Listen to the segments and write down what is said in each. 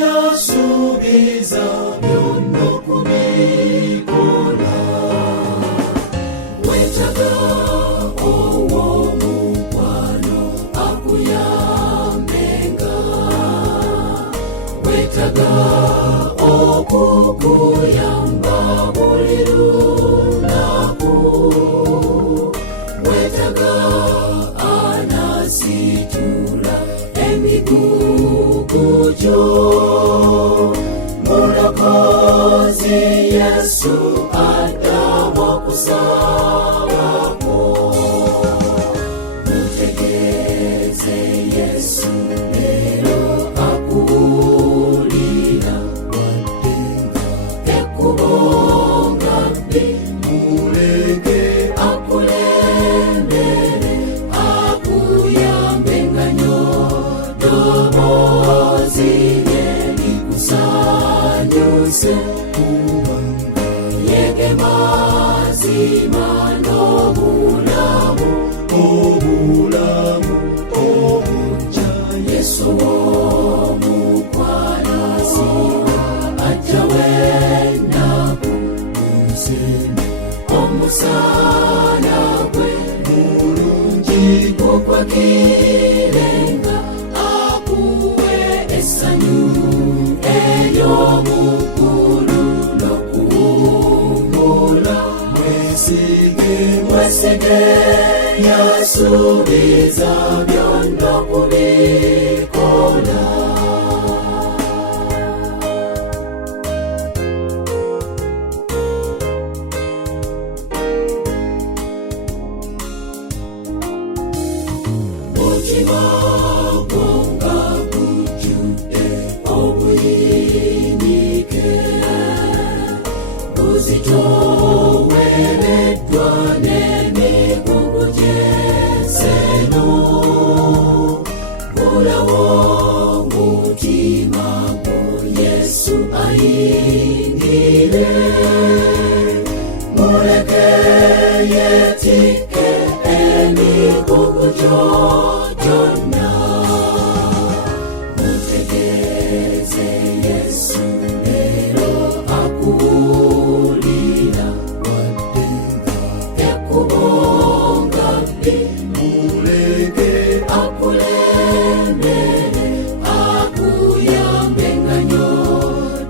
yasubiza byonna kubikola. Wetaaga ow'omukwano akuyambenga, wetaaga okukuyamba buli lunaku, wetaaga anasitula emigugu gyo. Mulokozi Yesu addamu okusaba kwo. Mutegeeze Yesu leero akuwulira, wadde nga ekkubo nga bbi. Muleke akulembere, akuyambenga nnyo, ddoboozi lye likusanyuse. Kubanga yege mazima n'obulamu, obulamu obujja. Yesu w'omukwano asiba ajja w'ennaku nzeno. Omusana gwe mulungi gukwakirenga, akuwe essanyu ery'omukulu n'okuwummula. Mwesige yasubiza byonna kubikola. Mutima gwonga gujjudde obuyinike, buzitoowereddwa n'emigugu gy'enseno. Gulawo omutima gwo Yesu ayingire, muleke yetikke emigugu gyo gyonna. Mutegeeze Yesu leero akuwulira, wadde nga ekkubo nga bbi. Muleke akulembere, akuyambenga nnyo,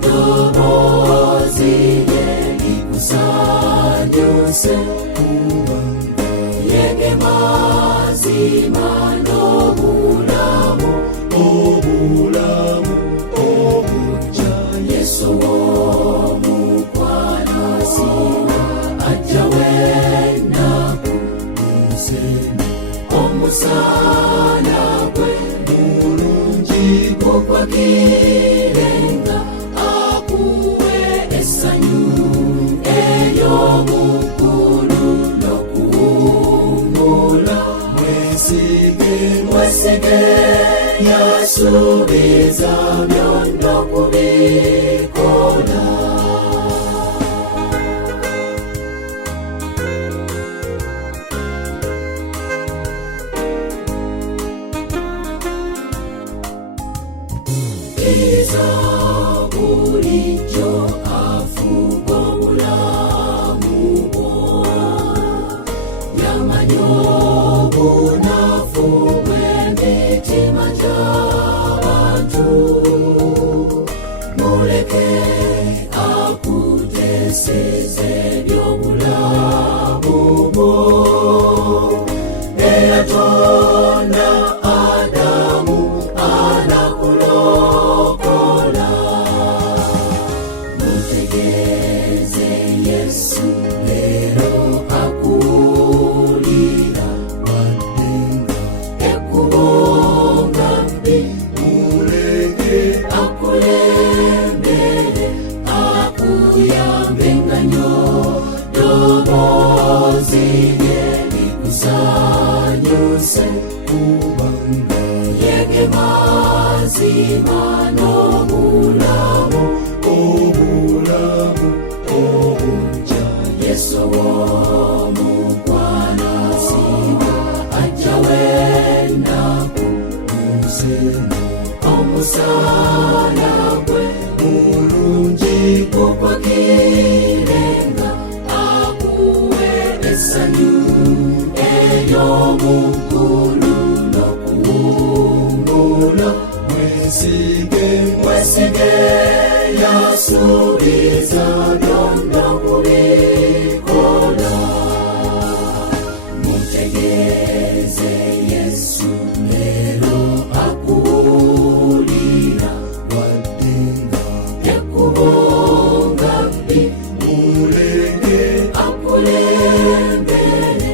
ddoboozi lye likusanyuse. Kubanga yege mazima n'obulamu, obulamu obujja. Yesu w'omukwano asiba ajja w'ennaku nzeno. Omusana gwe mulungi gukwakirenga, akuwe essanyu ery'omukulu n'okuwummula. Mwesige yasubiza byonna kubikola. Kkiriza bulijjo afuga obulamu bwo, yamanyi obunafu bw'emitima gy'abantu. Muleke akuteeseze eby'obulamu bwo, eyatonda Adamu anakulokola. Mutegeeze Yesu leero akuwulira, wadde nga ekkubo nga bbi. Muleke akulembere, akuyambenga nnyo, ddoboozi lye likusanyuse. Kubanga yege mazima n'obulamu, obulamu obujja. Yesu w'omukwano asiba ajja w'ennaku nzeno. omusana gwe mulungi gukwakirenga akuwe essanyu ery'omuggulu n'okuwummula mwesige yasuubiza byonna kubikola. Mutegeeze Yesu leero akuwulira wadde nga ekkubo nga bbi mulenge akulembere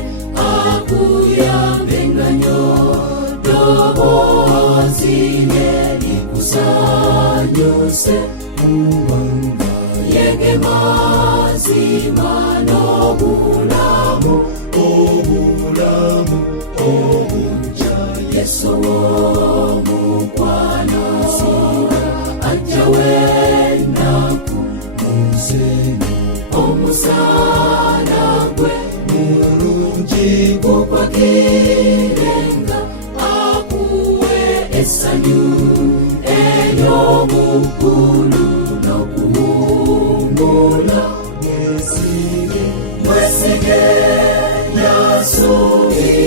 akuyambe nga nnyo ddoboozi likusanyuse kubanga yege mazima n'obulamu obujja Yesu w'omukwanasira ajja w'ennaku mu nsi omusana gwe mulungi gukwakirenga akuwe essanyu ery'omuggulu n'okuwummula mwesige yasuubiza